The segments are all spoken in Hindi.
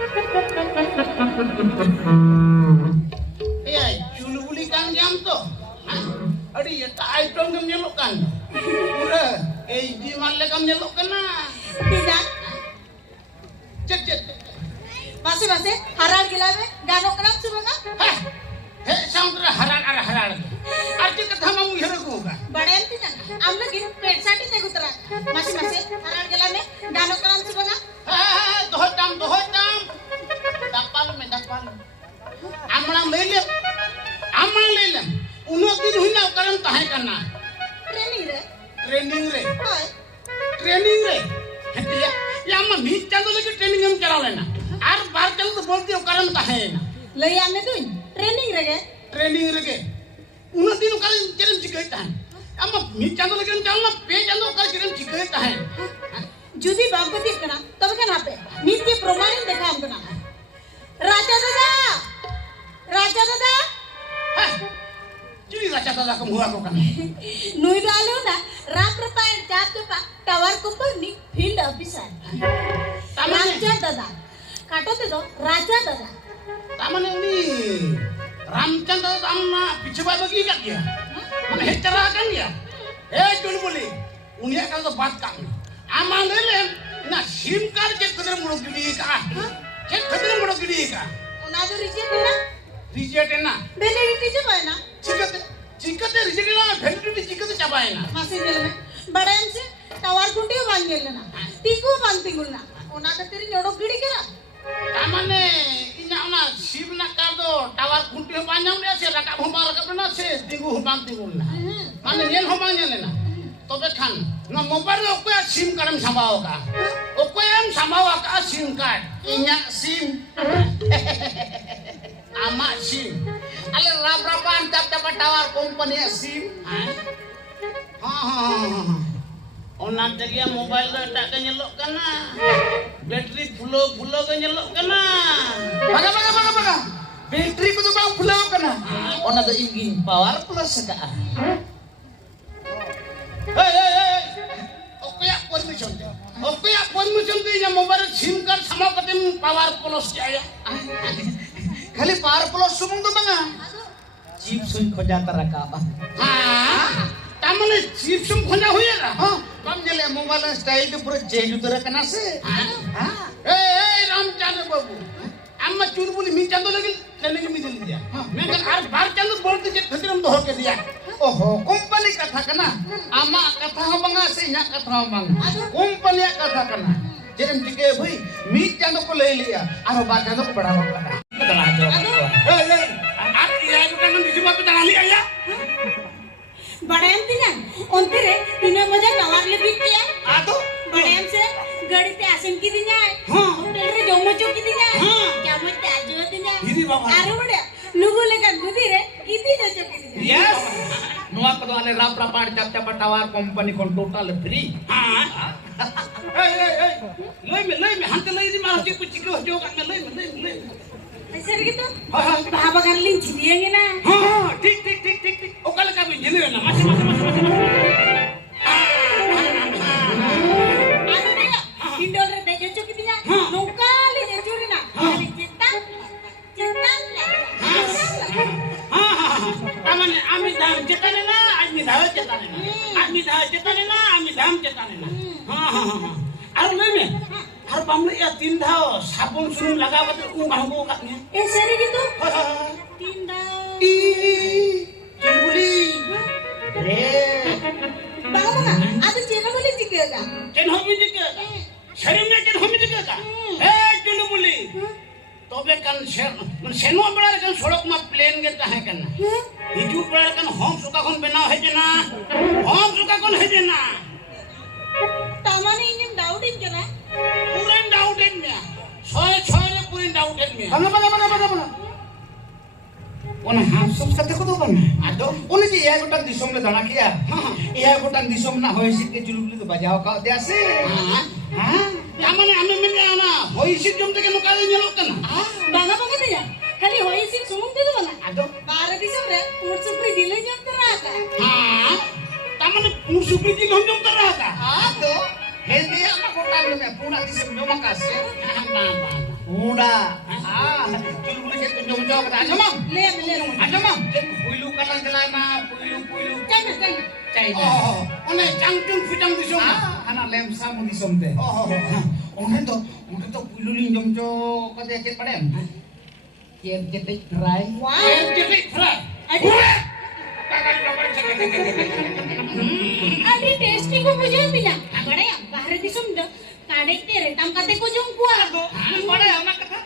Ya, culu buli kan jam tu. Adi ya tak item kam nyelok kan. Pura, di malle kam nyelok kan na. tidak Cet. masih haral gila में गानों का नाम सुनो ना He, samudra haral. Arti kata mamu hero ko ka. बड़े हैं तीन हम लोग इन पेट साटी नहीं गुतरा masih haral gila में गानों का नाम सुनो ना Dohotam. Dapal. Amlang lelem. Uno din huina karam tahe kana. Training रे Training re. Hetiya. Ya amma meet chando lagi training हम करा लेना. आर बार चल तो बोलती हो karam tahe na. ले आने तू ट्रेनिंग रे Training re ke. Uno din karam kirim chikai tahe. Amma meet chando lagi हम चलना पे चando कर किrim chikai tahe. जुदी बाप को देखना तब क्या ना पे नीत के प्रमाण देखा हमको ना राजा दादा Jadi raja tata kamu aku kan. नुई डालो ना रात रपाय चाप तो पा टावर कंपनी फील्ड ऑफिसर राजा दादा काटो ते दो राजा दादा Taman ini Ramchandra amna piche bagi kat dia. Mana hecera kan dia. Jul boleh. Unia kan to baat kan. Amal lele na SIM card check kadar mudo gidi ka. Check kadar mudo gidi ka. ना तो रिजेक्ट ना Reject na. वैलिडिटी जब है ना Cikate reject na validity cikate capai na. masih dalam बड़े से टावर कुंडी बांध लेना टीकू बांधती गुलना ओना का तेरी नोडो गिड़ी करा Taman inya ona SIM na kardo tawar kunti panjang dia se rakap humbar rakap na se tinggu humbang na. Mana nyel humbang nyel na. Tobe kan na mobile okko SIM card sambao ka. Okko em sambao ka SIM card. Inya SIM. Ama SIM. Ale rap-rapan tap tawar company SIM. Ha. Ona jaga mobile da tak nyelok kana. Battery fulo ka nyelok kana. Baga. Battery ko to bang fulo kana. Ona da ingin power plus ka. Hey. Oke ya permission de ya mobile SIM card sama katim power plus jaya. Kali power plus sumung to banga. Jeep सुई खोजा तरका तामने जीप सुम खोजा हुई ना कम जले मोबाइल स्टाइल के पूरे चेंज उतर कना से ए रामचंद्र बाबू अम्मा चुरबुली मी चंदो लगी ट्रेनिंग में चली दिया मैं कल आर बार चंदो बोलते जे खतरम तो होके दिया ओहो कंपनी कथा कना अम्मा कथा हो बंगा से ना कथा हो बंगा कंपनी कथा कना जेरम टिके भई मी चंदो को ले लिया आरो बार चंदो को बड़ा होगा बदला जो आप ये बुkan disebut pedali ya बड़े हम तीन उनते रे तीनों मजा टावर ले बिक किया आतो बड़े हम से गाड़ी ते आसन की दिन जाए होटल रे जोमो चो की दिन जाए क्या मत ताजो दिन जाए हिदी बाबा आरो बड़े लोगों लेकर गुदी रे किती न चो की दिन yes नुआ को वाले राप रापाड़ चप टावर कंपनी को टोटल फ्री लई में हंते लई दी मारो जी कुछ को जो कर लई ऐसे रे तो बाबा कर लिंच दिएंगे ना हां ठीक ओकल का भी झेले ना मासे आरो बड़े इंडोर रे देखो चो की दिन जाए नौकाली जे चोरी ना चिंता तामने आम्ही धाम चेताने ना आम्ही धाव चेताने ना आम्ही धाम चेताने ना हां अरे लई में हर बामले या 3 धाव साबुन सुरुम लगावत उ हमको काटने ऐसे रे तो तीन दाव चुलबुली रे बाबा आता चेना बोले चिकेगा चेन होमी दिकेगा शरीर में चेन होमी दिकेगा ए चुलबुली तोबे कन सेनो बड़ा कन सड़क में प्लेन के ताहे कन हिजू बड़ा कन होम सुका कोन बनाव है जना होम सुका कोन है जना तामाने इंजन डाउट इन केना पूरे डाउट इन में छय रे पूरे डाउट इन में बगा ओना हम सब कते को दोबन आदो ओने जी या गोटन दिसम ले दाना किया या गोटन दिसम ना होइसी के जुलुली तो बजाओ का देसे हां तामने हमें में ना होइसी जम तक नुकाले नेलो कन बागा दिया खाली होई सिन सुमुंग दे बना आदो 12 दिसम रे पूर सुप्री दिले जम तर आता हां तामने पूर सुप्री जी हम जम तर रहा था आदो हे दिया ना गोटन में पूरा दिसम जो मका से ओ Muda. Dulu saya tunjuk-tunjuk kata Ajamam. Liam. Ajamam. Puilu kalang celana, puilu. Jangan. China. One cangtung fidang di sana. Anak lemsa mau disomte. Orang tu puilu ni jom-jom kata yakit padam. Kian ketik dry. Wow. Jelik fry. Adi tasty ko bujang bila. Agada ya bahar disum do. Kade tere tam kate ko jong kuar do. Mana ya anak kata?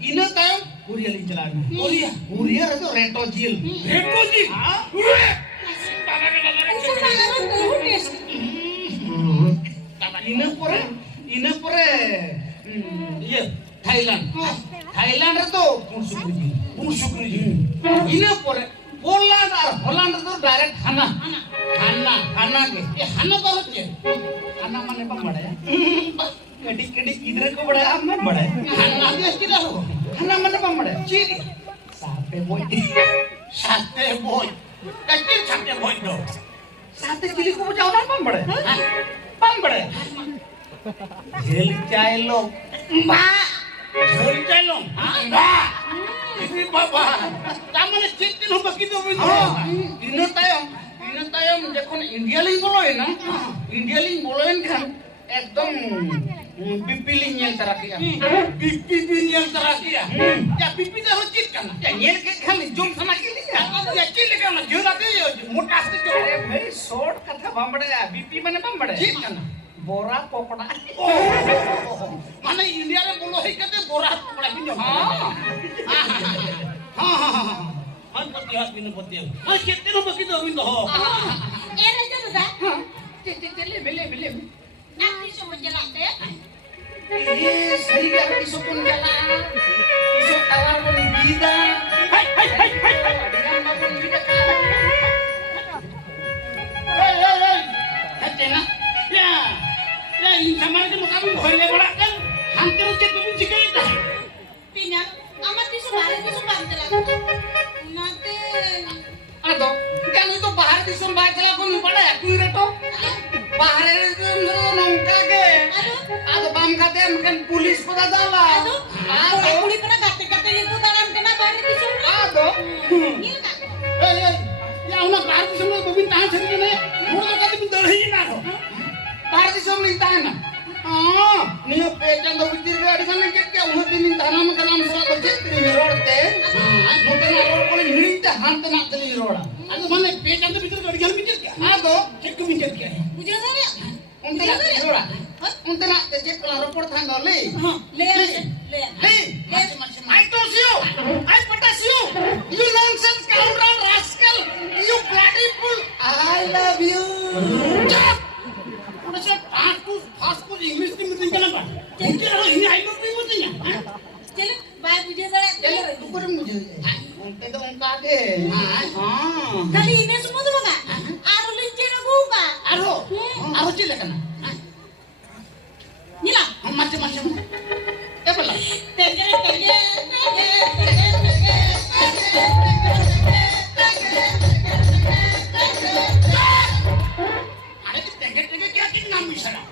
Ina tayo Korea lagi celana. Korea itu reto jil. Rekoji. Usul bangaran tuh tasty. Ina pore. Iya, Thailand. Thailand itu musuh jil. Ina pore. Holland itu direct Hana ke. Hana bahut je. Hana mana bang bada ya? Kedik idre ko bada am bada. Hana dia kira ho. Hana mana bang bada? Cik. Sate boy. Kecil sate boy do. Sate cili ko jauh bang bada. Bang bada. Jeli chai lo. Mbak. Jeli celong. Ini bapa. Tamane chitin ho begitu begitu. Ina tayong যখন ইন্ডিয়া লিং বলোয় না ইন্ডিয়া লিং বলোয়েন খান একদম বিপিলিং yang terakhir Pipi yang terakhir. Ya pipi dah hocit kan. ya nyel ke খান zoom sama kili ya Ya cilik kan jura dia mota se jo. ভাই শর্ট কথা বাম্বড়ে বিপি মানে বাম্বড়ে Cik kan. বড়া pakora Mana India re bolo hai kate borat pokda pinjam. Han pati pinu pati. Chitin ho begitu begitu ho. Era jo da. Bele Nanti semua jalan deh. ini sehari hari isok pun jalan isok tawar pun bida Hai. dengan pun bida Hatena. Ya. Ya ini kamar ke muka mu bhai bada kan. Hantar je tu jikai dah. Pina, amat di subare di subam jalan. Nanti. atau kan itu bahar di sumbar jalan pun pada ya kuireto bahar itu nongka ke atau bam kate makan pulis pada jalan Aduh, kulit pernah kate itu dalam kena bare di subam. atau Ini tak. Ya una bahar di semua bobin tahan sendiri ne. Murdo kate bin darhi na ho. bahar di sumber tanah nih pejan do bitir gadi kan ke umat ini tanah makan am surat bocet ini rote noten road kole hirinta hante na teli roda Adu mana pejan tu bitir gadi gal bitir kya? atau Cek ke bitir kya? Bujang sana. unte na roda unte na cek kalau report tanggal le Le. Macam-macam. I told you I potas you you nonsense scoundrel rascal you bloody fool I love you Udah saya fast food English ni mesti kenapa? Mungkin orang ini I love you mestinya. Jalan, baik bujang sana. चलो ऊपर मुझे उनते तो उनका के हाँ Kali ini semua tuh enggak? Aru lincir buka. Aro cile kan? Nila. Macam-macam. Apa lah? Ada tu tengah-tengah kya kini nam misalnya.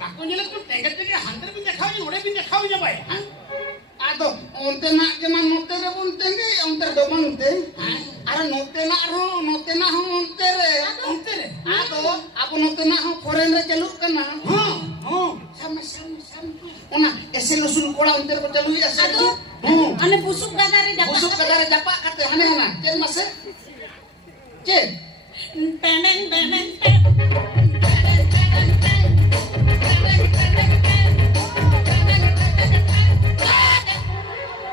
Aku jelas tu tengah-tengah hantar pun dekau je, orang pun dekau je baik. आतो उनते ना के मान नोते रे उनते के उनते दोमन उनते अरे नोते ना हो उनते रे आतो आप नोते ना हो फॉरेन रे चलू करना sama ona ऐसे लसुन कोड़ा उनते को चलू ऐसे Aduh, ane busuk dadari dapat. busuk kadare japak kate hane hana chen mase chen Teneng.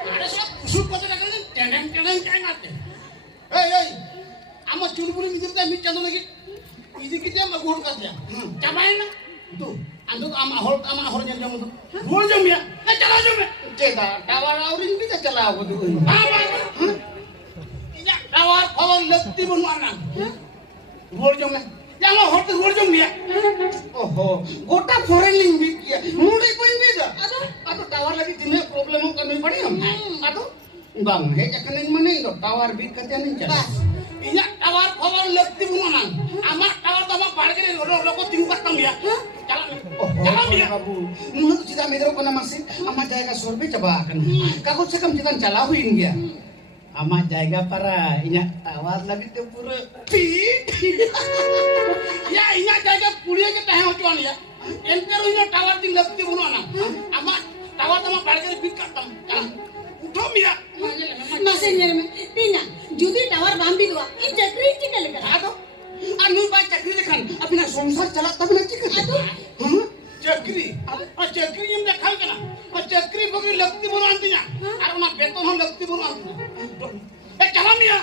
Ada surat usul kata kata tendang kayak ngate. Hey, ama curi-curi mikir dah mikir tu lagi. Ini kita yang bagus kerja. Capain na? Tu, antuk ama hor jam tu. Hor jam ya? Nah cala jam ya? चेता टावर आवरिन भी तो चला वो तो Apa? Iya, tawar power lekti pun mana? Hor jam ya? Yang hor tu hor jam dia. ओहो गोटा फॉरेन लिंक भी किया मुड़े कोई भी जा अतो टावर लगी जिन्हें प्रॉब्लम हो करनी पड़ी हम अतो bang हे कनेक्ट मने तो टावर भी कते नहीं चला Iya, tawar power lekti pun mana? Ama tawar tawar parkir loko tingkat tang ya. Cala Oh, babu, nunut kita midro kena masih, ama jaga sorbe coba kan. Kakak sekam kita calahuin dia. Ama jaga para, inya tawar lagi tu pura pit. Ya inya jaga pulia ke tahu tuan ya. Enter inya tawar tinggal di bulan na. Ama tawar sama parkir bikat tam. Udah mia. masih nyerme tina judi tawar bambi dua in jakri cikal kan Aduh, anu baca kiri kan, apa nak somsar calak tapi nak cikal. aduh चक्री चक्री ये देखा क्या ना चक्री बकरी लगती बोलो आंटिया अरे ना बेटन हम लगती बोलो आंटिया चला मिया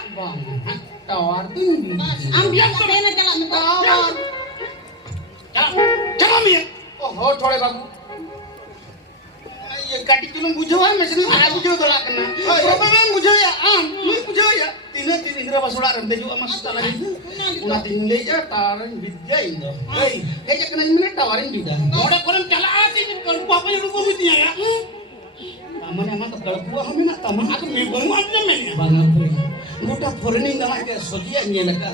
Tawar tinggi. ambil katanya jalan tawar चला मिया Oh, थोड़े बाबू. ये गाड़ी तुम बुझो है मैं सिर्फ आग बुझो तो लाकना. Berapa memang buझो ya? Lu buझो ya? Tina indra basura rente juga mas tak lagi. Una tinggal aja tawarin bidya indo. Hei, kayak kena ini tawarin bidya. orang orang चला आती nih kalau apa yang lupa gitu ya Taman emang kalau gua kami nak taman. aku mebong aja men Banget. Mudah foreign enggak lagi sodia nyelaka.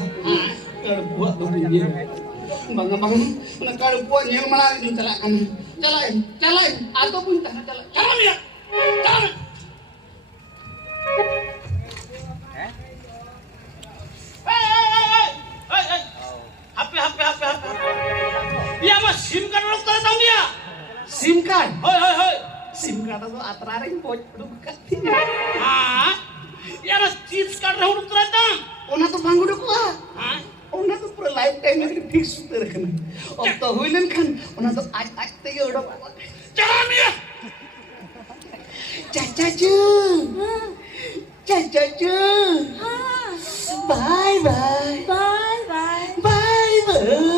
Kalau gua begini. Bang, mana kalau gua nyel malah ini celakan. Celain, ataupun tak celak. चला मिया चला HP ya mas SIM card lo tahu tahu dia SIM card. hoi SIM card itu atraring boj dekat. ah ya mas chip card lo tahu tahu Ona tuh banggu dok lah. ah Ona tuh per lifetime ini fix sudah kan. Waktu huilen kan, ona tuh aj tega udah. चला मिया Cacacu. Cacacu. ah Bye bye. bye bye Bye bye.